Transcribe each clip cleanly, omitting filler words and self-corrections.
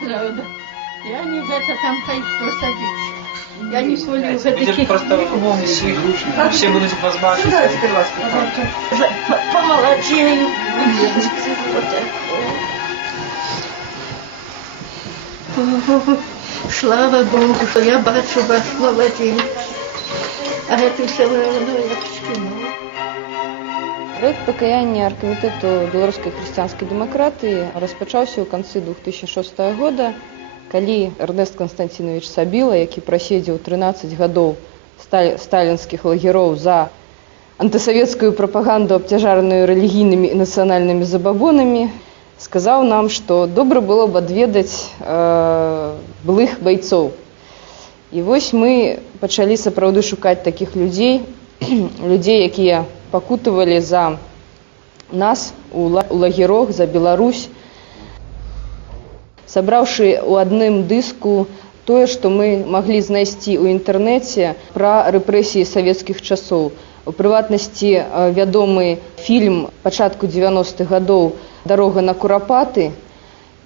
Правда. Я не гэта там хай хто садится. Я не колю Видишь, таких. просто все будут вас бачить. Помолодею. Слава Богу, что я бачу вас молодым. А это все равно як спину. Проект пакаяння аргкамітэту беларускай хрысціянскай дэмакратыі распачаўся ў канцы 2006 года, калі Эрнест Константинович Сабіла, які праседзеў 13 гадоў сталінскіх лагероў за антысавецкую прапаганду, абцяжараную рэлігійнымі і нацыянальнымі забабонамі, сказаў нам, што добра было б адведаць былых байцоў. І вось мы пачалі сапраўды шукаць такіх людзей, якія пакутавалі за нас у лагерах, за Беларусь, сабраўшы ў адным дыску тое, што мы маглі знайсці ў інтэрнэце пра рэпрэсіі савецкіх часоў. У прыватнасці вядомы фільм пачатку 90-х гадоў «Дарога на Курапаты»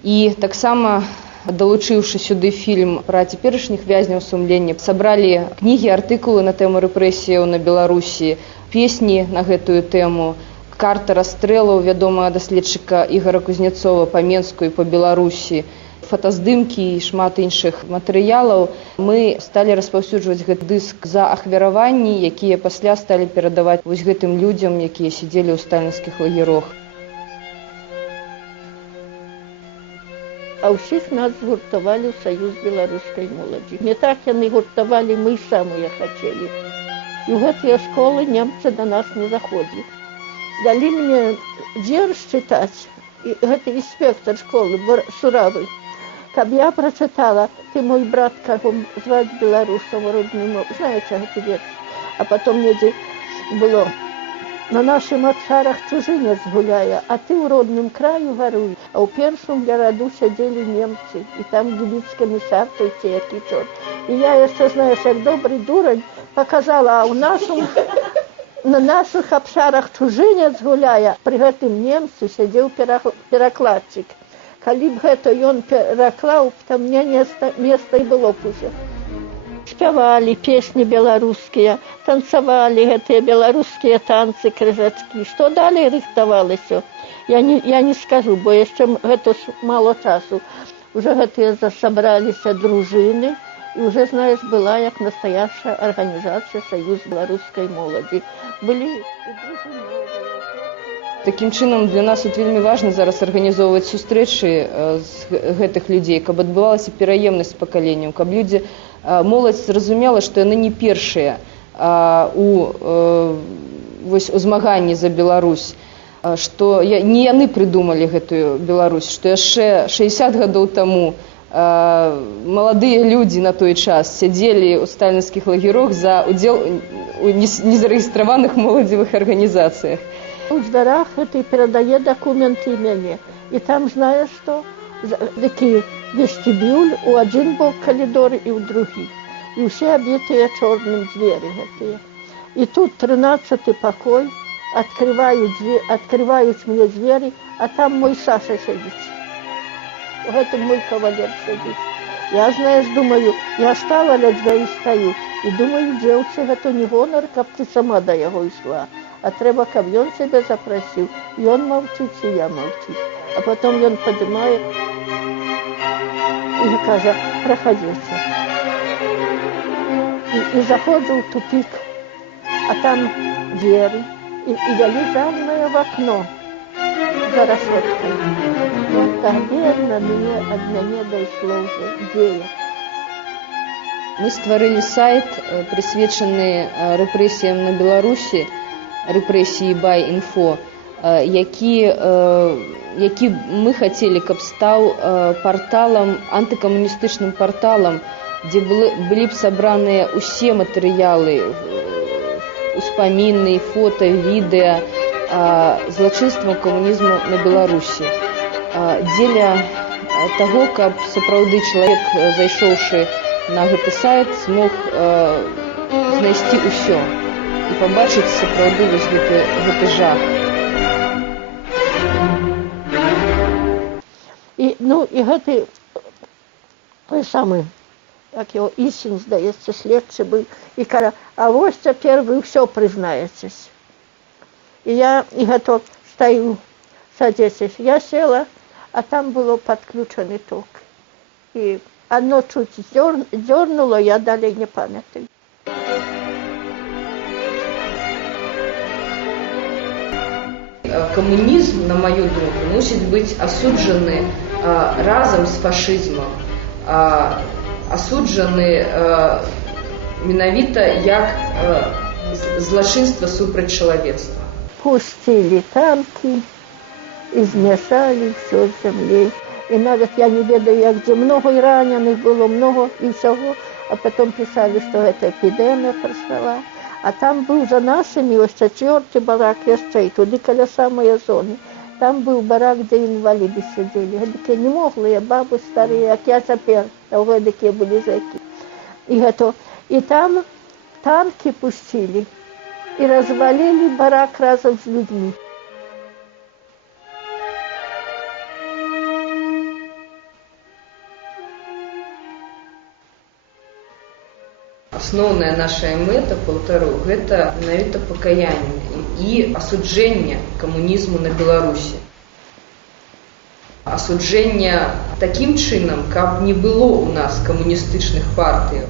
і таксама, далучыўшы сюды фільм пра цяперашніх вязняў сумлення, сабралі кнігі, артыкулы на тэму рэпрэсіяў на Беларусі, песні на гэтую тэму, карта расстрэлаў вядомага даследчыка Ігора Кузнецова па Менску і па Беларусі, фотаздымкі і шмат іншых матэрыялаў. Мы сталі распаўсюджваць гэты дыск за ахвяраванні, якія пасля сталі перадаваць вось гэтым людзям, якія сядзелі ў сталінскіх лагерах. А ўсіх нас згуртавалі ў Саюз беларускай моладзі. Не так яны гуртавалі, мы самыя хацелі. І ў гэтыя школы немцы да нас не заходзілі. Далі мне дзверш чытаць, і гэты інспектор школы, суравы, каб я прачытала, ты мой брат, каго зваць беларусам родную мову. Знаеце гэты верш? А потом недзе было: на нашым абшарах чужынец гуляе, а ты ў родным краю гаруй. А ў першым раду сядзелі немцы, і там гібіць камісар той ці які чорт. І я яшчэ, знаеш, як добры дурань, показала, а ў нашым, на нашых абшарах чужынец гуляе. Пры гэтым немцы сядзеў перакладчык. Калі б гэта ён пераклаў, там мне места і было б усе. Спявалі песні беларускія, танцавалі гэтыя беларускія танцы, крыжачкі. Што далей рыхтавалася? Я не скажу, бо яшчэ гэта мало часу. Уже гэтыя засабраліся дружыны, і уже, знаеш, была як настоящая арганізацыя Саюз беларускай моладзі. Былі і дружыны. Такім чынам, для нас вельмі важна зараз арганізоўваць сустрэчы з гэтых людзей, каб адбывалася пераемнасць пакаленняў, каб людзі, моладзь зразумела, што яны не першыя у змаганні за Беларусь, што не яны прыдумалі гэтую Беларусь, што яшчэ 60 гадоў таму маладыя людзі на той час сядзелі ў сталінскіх лагерах за удзел у незарэгістраваных моладзевых арганізацыях. У здарах гэта перадае дакументы мяне. І там, знаеш што? Такі вестибюль, у адзін бок калідор і ў другі. І ўсе абітыя чорным дзверы гэтыя. І тут 13-й пакой, адкрываюць мне дзверы, а там мой Саша сядзіць. Гэта мой кавалер сядзіць. Я, знаеш, думаю, я стала ля дзвярэй стаю і думаю, дзеўцы, гэта не гонар, каб ты сама да яго ішла. А трэба, каб ён цябе запрасіў. Ён маўчыць, і я маўчыць. А потом ён падымае і кажа: прахадзіце. І заходжу ў тупік, а там дзверы, і вялізарнае вакно за расчоткай. Тады ад мяне дайшло ўжо, дзе я. Мы стварылі сайт, прысвечаны рэпрэсіям на Беларусі, рэпрэсіі by.info, які мы хацелі, каб стаў парталам, антыкамуністычным парталам, дзе былі б сабраныя ўсе матэрыялы, успаміны, фота, відэа злачынстваў камунізму на Беларусі. Дзеля таго, каб сапраўды чалавек, зайшоўшы на гэты сайт, змог знайсці ўсё і пабачыць сапраўды вось гэты жах. І Ну, і гэты той самы, як його Ісін, здається, слідчий був, і каже, а ось цяпер ви все признаєтесь. І я і готов стою, садитесь. Я села, а там було підключений ток. І одно чуть дернуло, я далі не пам'ятаю. Коммунизм, на мою думку, мусит быть осуджены разом с фашизмом, осуджены менавіта як злачынства супраць чалавецтва. Пустили танки и змешали все с землей. И навіть я не ведаю, як где много и раненых было, много и всего. А потом писали, что это эпидемия прошла. А там был за нашими, ось четвертый барак еще, и туди каля самої зони. Там был барак, где инвалиды сидели. Такі немоглые бабы старые, як я тепер, а такі були зеки. И там танки пустили и развалили барак разом с людьми. Асноўная наша мэта, паўтару, гэта менавіта пакаянне і асуджэнне камунізму на Беларусі. Асуджэнне такім чынам, каб не было ў нас камуністычных партыяў,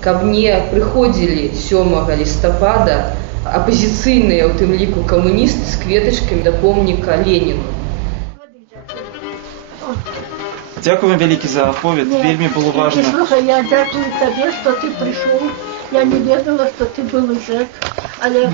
каб не прыходзілі 7 лістапада апазіцыйныя, у тым ліку камуністы з кветачкамі да помніка Леніну. Дякую вялікі за аповед, вельмі было важна. Слухай, я дякую табе, што ты прыйшоў. Я не ведала, што ты был зэк, але...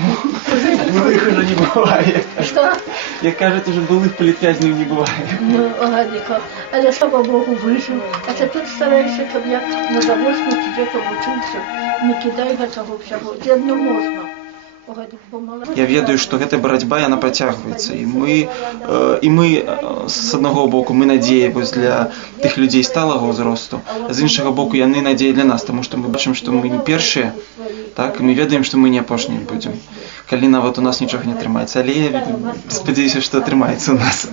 Былых уже не бывае. Што? Як кажуць, уже былых палітвязняў не бывае. Ну, гадненько. Але, слава Богу, выжыў. А цяпер старайся, каб я на завочнікі дзе-то вучыўся. Не кідай гэтага ўсяго. Дзе адно можна. Я ведаю, што гэтая барацьба, яна працягваецца. І мы з аднаго боку, мы надзея для тых людзей сталага ўзросту, а з іншага боку, яны надзея для нас, таму што мы бачым, што мы не першыя, так, і мы ведаем, што мы не апошнія будзем. Калі нават у нас нічога не атрымаецца, але я спадзяюся, што атрымаецца у нас.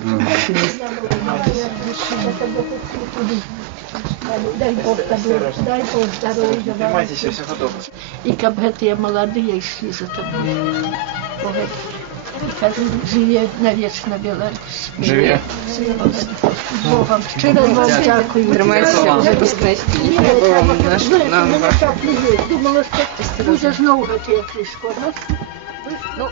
Дай Бог здоров'я. Трымайцеся, ўсяго добрага. І каб гэтыя маладыя ішлі за табой. І кажу, жыве навечна Беларусь. Жыве. Богам шчыра вам дзякую. Трымайцеся, выпускнасці. Думала, што будзе зноў гэтыя крышку. Ну,